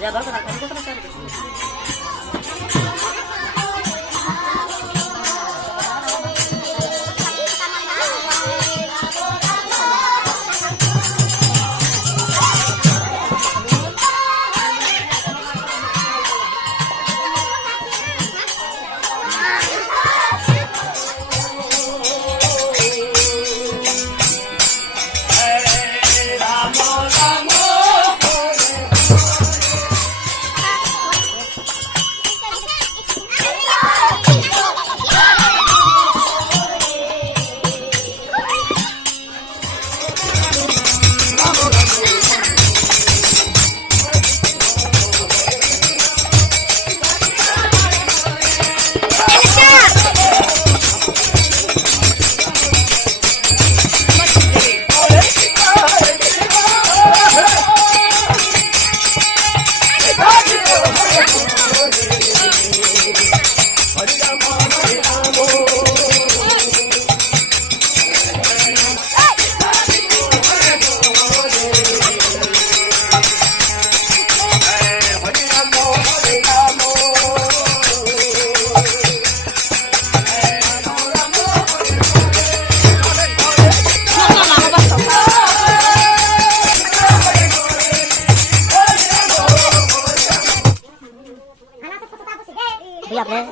Ya baru kena kena kena. Iya, Bre.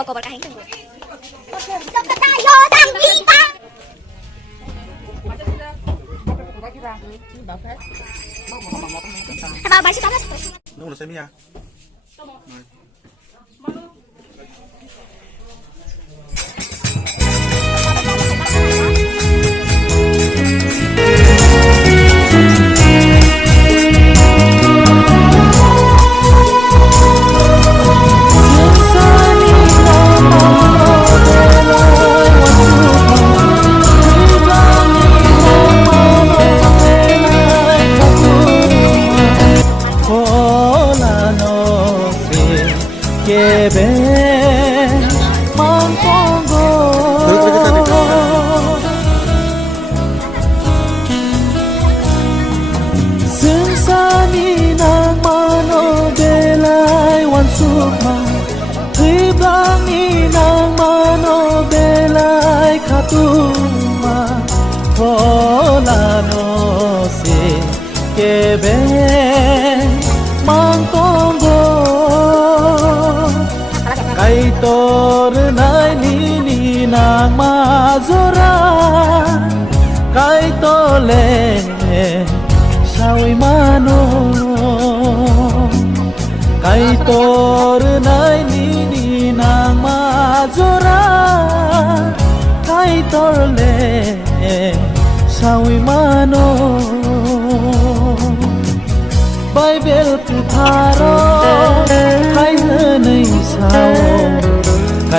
Kau berkahin kan? Nung nasa miya.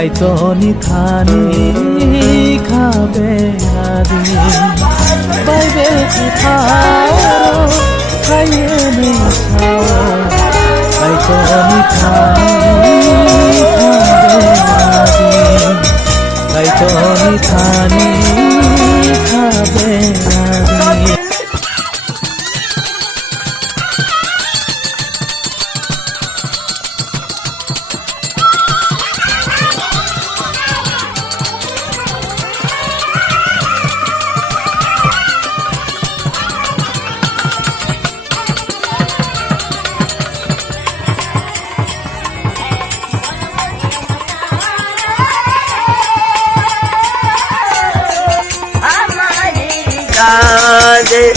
Kaitoni thani khabeladi Bible kutharo kaitoni sao Kaitoni thani khabeladi Kaitoni thani khabeladi Raje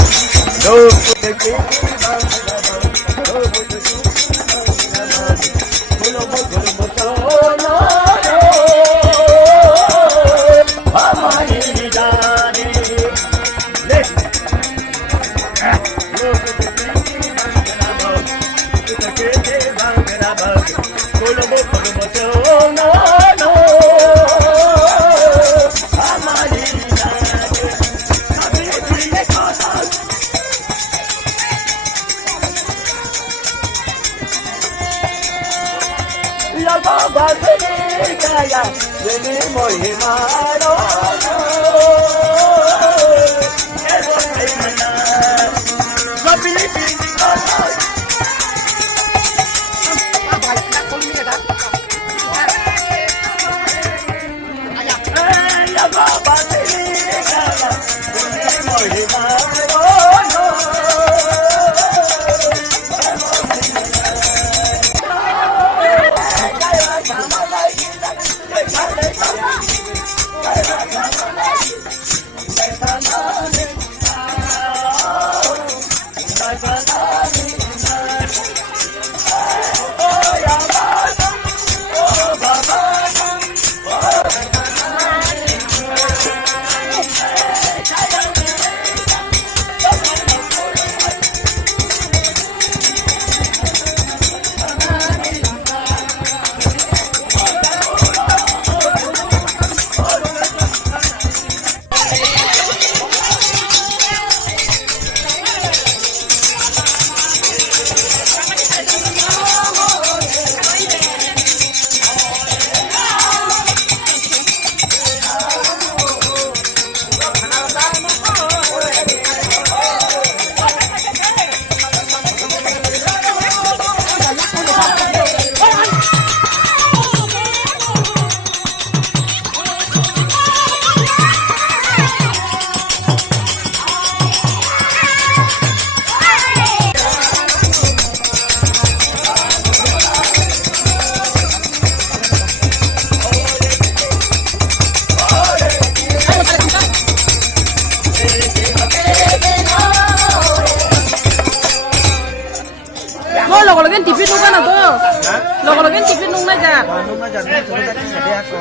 Logologen TV nung kan to. Logologen TV nung na ja. Nung na dyan, sunod natin sa diya ko.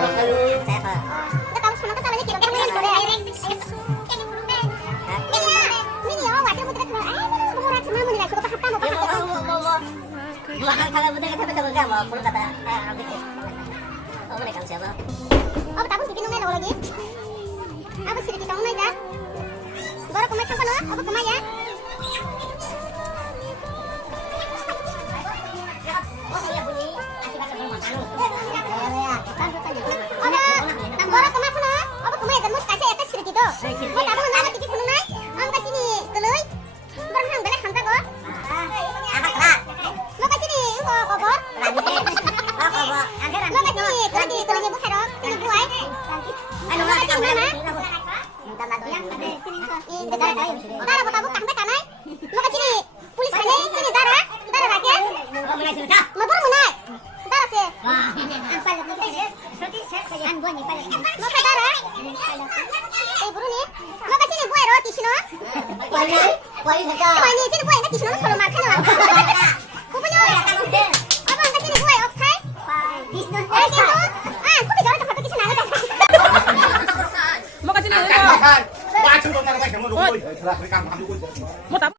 Mau tak?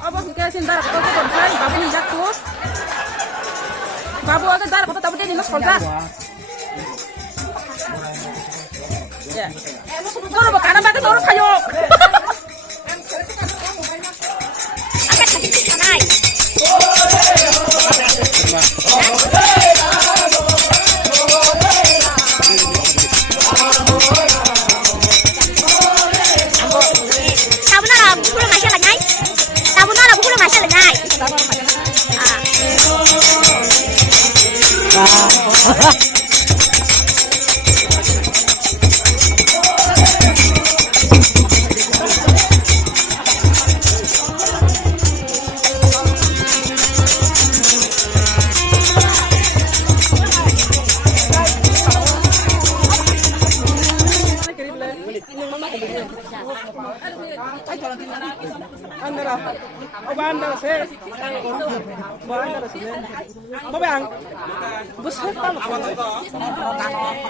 Apa hingga sin dar ko ko sai babu ni jak tu. Babu aga dar ko tabu dia ni sekolah. Ya. Kau nak kana ba ka tor khayo. Akan sakit sanai. Tahu nak buku macam lagi? Tahu nak buku macam lagi?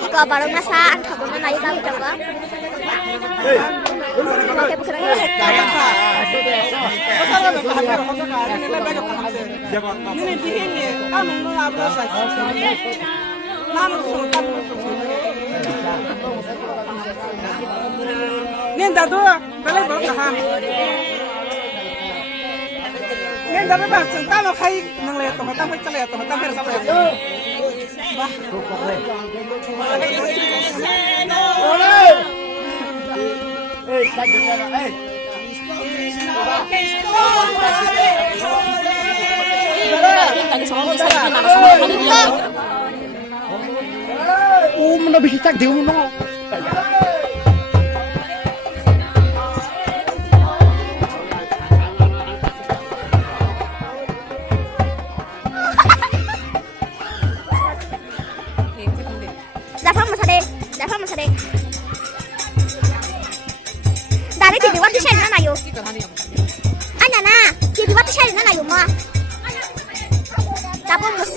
Ikaw parang nasa antago na nayo kami jaga. Okay, bukan Ini dihingi, anu nula berasa. Nanu sultan. Nih dadu, balik bawa kaham. Nih dadu bang, centang lo kai nang lihat tuh, tapi celihat tuh, tapi harus apa ya? Bah. Oleh. Mana bisa tak dia umno. Dapat masade. Dari TV waktu saya nana yo. Anya na, TV waktu saya nana yo ma. Dapat mas.